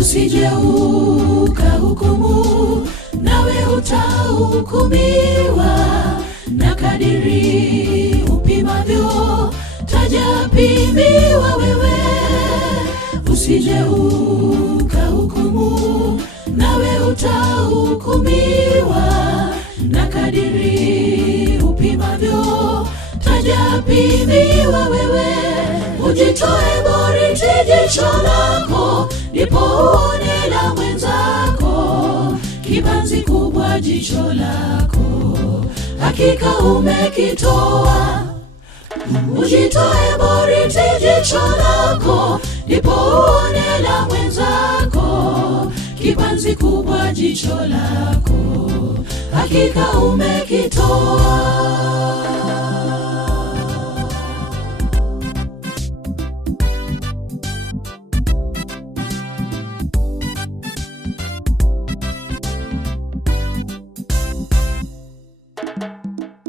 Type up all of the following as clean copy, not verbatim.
usije ukahukumu, nawe utahukumiwa. Na kadiri upimavyo, tajapimiwa wewe. Usije ukahukumu, nawe utahukumiwa. Na kadiri upimavyo, tajapimiwa wewe. Ujitoe boriti jicho lako, ndipo uone la mwenzako. Kibanzi kubwa jicho lako, hakika umekitoa. Ujitoe boriti jicho lako, ndipo uone la mwenzako. Kibanzi kubwa jicho lako, hakika umekitoa.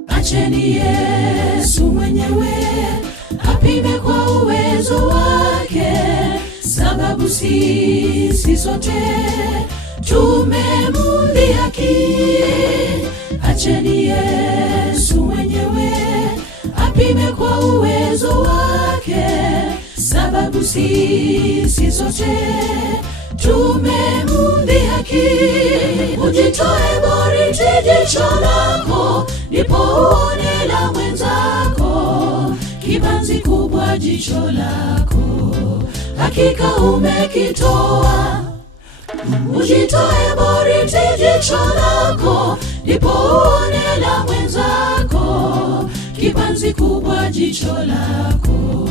Acheni Yesu mwenyewe apime kwa uwezo wake, sababu sisi sote tumemdhihaki. Acheni Yesu mwenyewe apime kwa uwezo wake, sababu sisi sote tumemdhihaki. Ujitoe boriti jicho lako, ndipo uone la mwenzako. Kibanzi kubwa jicho lako, hakika umekitoa. Ujitoe boriti jicho lako, ndipo uone la mwenzako. Kibanzi kubwa jicho lako,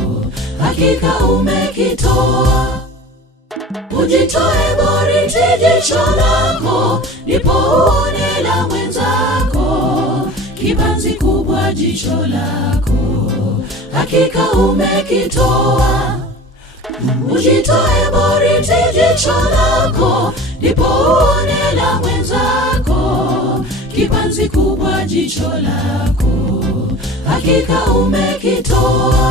hakika umekitoa. Ujitoe boriti jicho lako, ndipo uone la mwenzako. Kibanzi kubwa jicho lako, hakika umekitoa. Ujitoe boriti jicho lako, ndipo uone la mwenzako. Kibanzi kubwa jicho lako, hakika umekitoa.